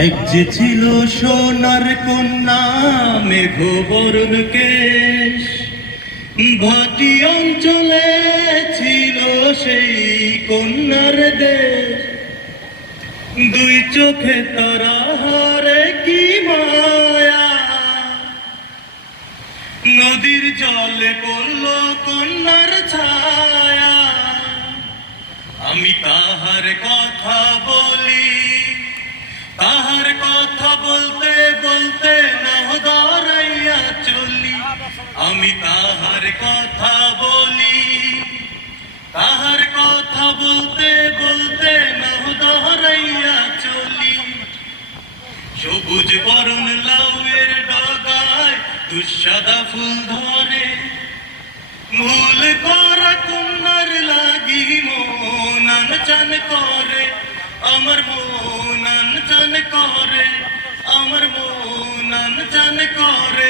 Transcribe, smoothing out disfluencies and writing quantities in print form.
এক যে ছিল সোনার কন্যা মেঘ বরণ কেশ, ভাটি অঞ্চলে ছিল সেই কন্যার দেশ। দুই চোখে তারা হারে কি মায়া, নদীর জলে পড়ল কন্যার ছায়া। আমি তাহার কথা বলি, তাহার কথা বলতে বলতে নাও দাঁড়াইয়া চলি। আমি তাহার কথা বলি, তাহার কথা বলতে বলতে নাও দাঁড়াইয়া চলি। সবুজ বরণ লাউয়ের ডগায় দুঃসাদা ফুল ধরে, মূল করা কন্যার লাগি মন আনচান করে। আমার মন আনচান করে, আমার মন আনচান করে।